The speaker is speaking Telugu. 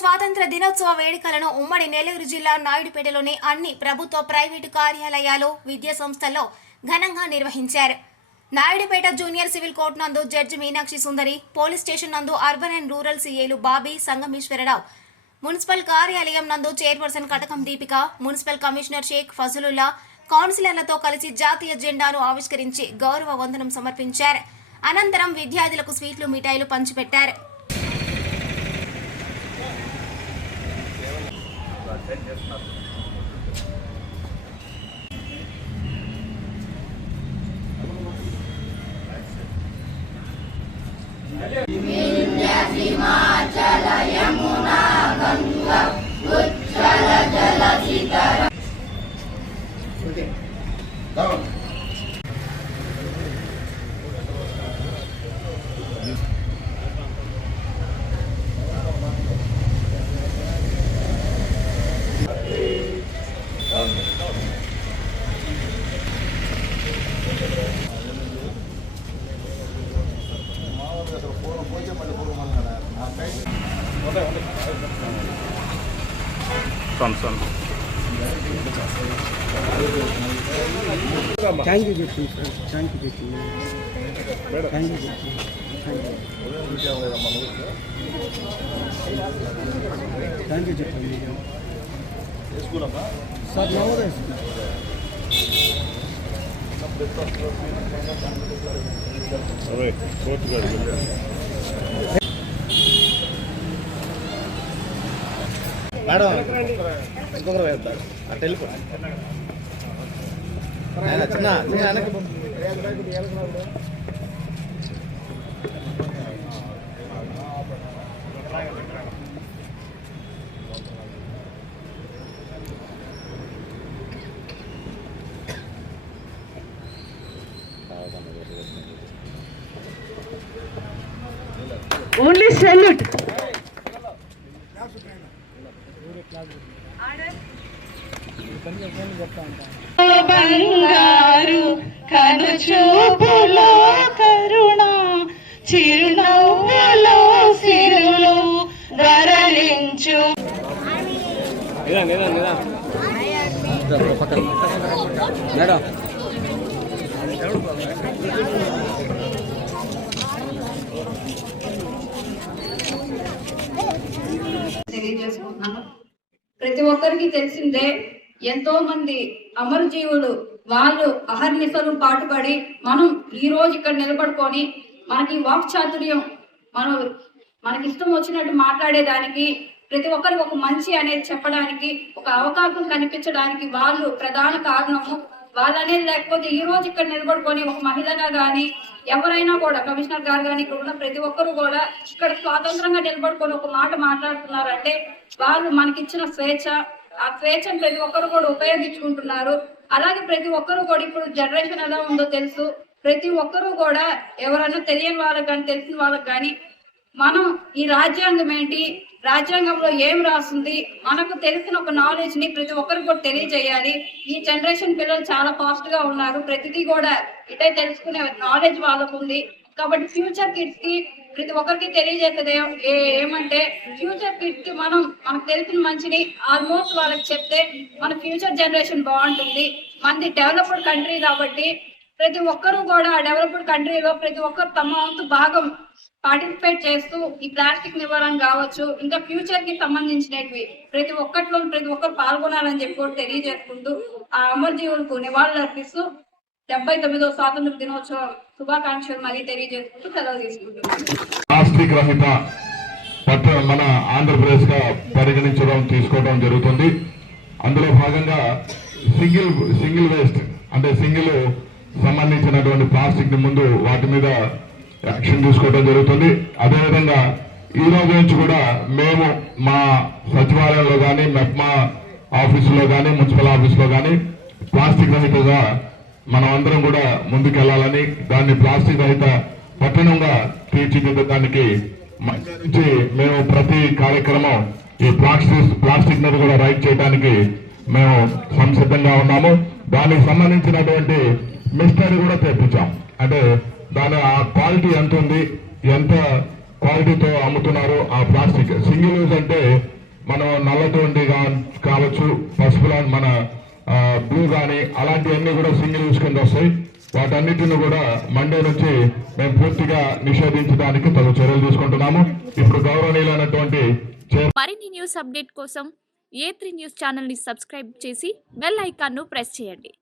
స్వాతంత్ర దినోత్సవ వేడుకలను ఉమ్మడి నెల్లూరు జిల్లా నాయుడుపేటలోని అన్ని ప్రభుత్వ ప్రైవేటు కార్యాలయాలు విద్యా సంస్థల్లో ఘనంగా నిర్వహించారు. నాయుడుపేట జూనియర్ సివిల్ కోర్టు నందు judge Meenakshi Sundari police station నందు అర్బన్ అండ్ రూరల్ సీఏలు బాబీ సంగమేశ్వరరావు మున్సిపల్ కార్యాలయం నందు chairperson Katakam Deepika municipal commissioner Shaik Fazalullah కౌన్సిలర్లతో కలిసి జాతీయ జెండాను ఆవిష్కరించి గౌరవ వందనం సమర్పించారు. అనంతరం విద్యార్థులకు స్వీట్లు మిఠాయిలు పంచిపెట్టారు. చేస్తున్నారు? సొంత థ్యాంక్ యూ చెప్పండి సార్ థ్యాంక్ యూ చెప్పండి థ్యాంక్ యూ చెప్పండి థ్యాంక్ యూ చెప్పండి సార్ నవోదయ స్కూల్. కోర్టు గారు మేడం ఇంకొకరు వేస్తారు. అటు వెళ్ళిపో చిన్న చిన్న వెనక్కి ఓన్లీ సెల్యూట్ బంగారు కను చూపులో కరుణ చిరునవ్వులో సిరులు ధరలించు మేడం. తెలియజేసుకుంటున్నాను. ప్రతి ఒక్కరికి తెలిసిందే ఎంతో మంది అమరజీవులు వాళ్ళు అహర్నిశలు పాటుపడి మనం ఈ రోజు ఇక్కడ నిలబడుకొని మనకి వాక్ చాతుర్యం మనం మనకి ఇష్టం వచ్చినట్టు మాట్లాడేదానికి ప్రతి ఒక్కరికి ఒక మంచి అనేది చెప్పడానికి ఒక అవకాశం కనిపించడానికి వాళ్ళు ప్రధాన కారణము వాళ్ళు అనేది లేకపోతే ఈ రోజు ఇక్కడ నిలబడుకొని ఒక మహిళగా కానీ ఎవరైనా కూడా కమిషనర్ గారు కానీ ఇక్కడ ఉన్న ప్రతి ఒక్కరు కూడా ఇక్కడ స్వాతంత్రంగా నిలబడుకొని ఒక మాట మాట్లాడుతున్నారంటే వాళ్ళు మనకిచ్చిన స్వేచ్ఛ ఆ స్వేచ్ఛను ప్రతి ఒక్కరు కూడా ఉపయోగించుకుంటున్నారు. అలాగే ప్రతి ఒక్కరు కూడా ఇప్పుడు జనరేషన్ ఎలా ఉందో తెలుసు. ప్రతి ఒక్కరు కూడా ఎవరైనా తెలియని వాళ్ళకి కానీ తెలిసిన వాళ్ళకి కానీ మనం ఈ రాజ్యాంగం ఏంటి రాజ్యాంగంలో ఏం రాస్తుంది? మనకు తెలిసిన ఒక నాలెడ్జ్ని ప్రతి ఒక్కరికి కూడా తెలియజేయాలి. ఈ జనరేషన్ పిల్లలు చాలా ఫాస్ట్గా ఉన్నారు. ప్రతిదీ కూడా ఇటే తెలుసుకునే నాలెడ్జ్ వాళ్ళకు ఉంది. కాబట్టి ఫ్యూచర్ కిడ్స్కి ప్రతి ఒక్కరికి తెలియజేసేది ఏ- ఏమంటే ఫ్యూచర్ కిడ్స్కి మనం మనకు తెలిసిన మంచిని ఆల్మోస్ట్ వాళ్ళకి చెప్తే మన ఫ్యూచర్ జనరేషన్ బాగుంటుంది. మనది డెవలప్డ్ కంట్రీ కాబట్టి ప్రతి ఒక్కరూ కూడా డెవలప్డ్ కంట్రీలో ప్రతి ఒక్కరు తమ వంతు భాగం పార్టిసిపేట్ చేస్తూ ఈ ప్లాస్టిక్ నివారణ కావచ్చు ఇంకా ఫ్యూచర్కి సంబంధించినవి ప్రతి ఒక్కటిలో ప్రతి ఒక్కరు పాల్గొనాలని చెప్పి కూడా తెలియజేసుకుంటూ ఆ అమరజీవులకు నివాళులు అర్పిస్తూ డెబ్బై తొమ్మిదో స్వాతంత్ర దినోత్సవం శుభాకాంక్షలు మళ్ళీ తెలియజేసుకుంటూ సెలవు తీసుకుంటున్నాను ప్లాస్టిక్ రహిత మన ఆంధ్రప్రదేశ్గా పరిగణించడం తీసుకోవడం జరుగుతుంది. అందులో భాగంగా సింగిల్ సింగిల్ వేస్ట్ అంటే సింగిల్ సంబంధించినటువంటి ప్లాస్టిక్ని ముందు వాటి మీద యాక్షన్ తీసుకోవడం జరుగుతుంది. అదేవిధంగా ఈ రోజు నుంచి కూడా మేము మా సచివాలయంలో కానీ మెప్మా ఆఫీసులో కానీ మున్సిపల్ ఆఫీసులో కానీ ప్లాస్టిక్ రహితగా మనం అందరం కూడా ముందుకెళ్ళాలని దాన్ని ప్లాస్టిక్ రహిత పట్టణంగా తీర్చిదిద్దడానికి మంచి నుంచి మేము ప్రతి కార్యక్రమం ఈ ప్లాస్టిక్ ప్లాస్టిక్ మీద కూడా రైట్ చేయడానికి మేము సంసిద్ధంగా ఉన్నాము. దానికి సంబంధించినటువంటి మిస్టరీ కూడా తెప్పించాం. అంటే దాని ఆ క్వాలిటీ ఎంత ఉంది? ఎంత క్వాలిటీతో అమ్ముతున్నారు ఆ ప్లాస్టిక్? సింగిల్ యూజ్ అంటే మనం నల్లటువంటి కావచ్చు పసుపు మన బ్లూ కానీ అలాంటివన్నీ కూడా సింగిల్ యూజ్ కింద వస్తాయి. వాటన్నిటిని కూడా మండే నుంచి మేము పూర్తిగా నిషేధించడానికి తగు చర్యలు తీసుకుంటున్నాము. ఇప్పుడు గౌరవనీయులైనటువంటి మరిన్ని న్యూస్ అప్డేట్ కోసం ఏ త్రీ న్యూస్ ఛానల్ని సబ్స్క్రైబ్ చేసి బెల్ ఐకాన్ను ప్రెస్ చేయండి.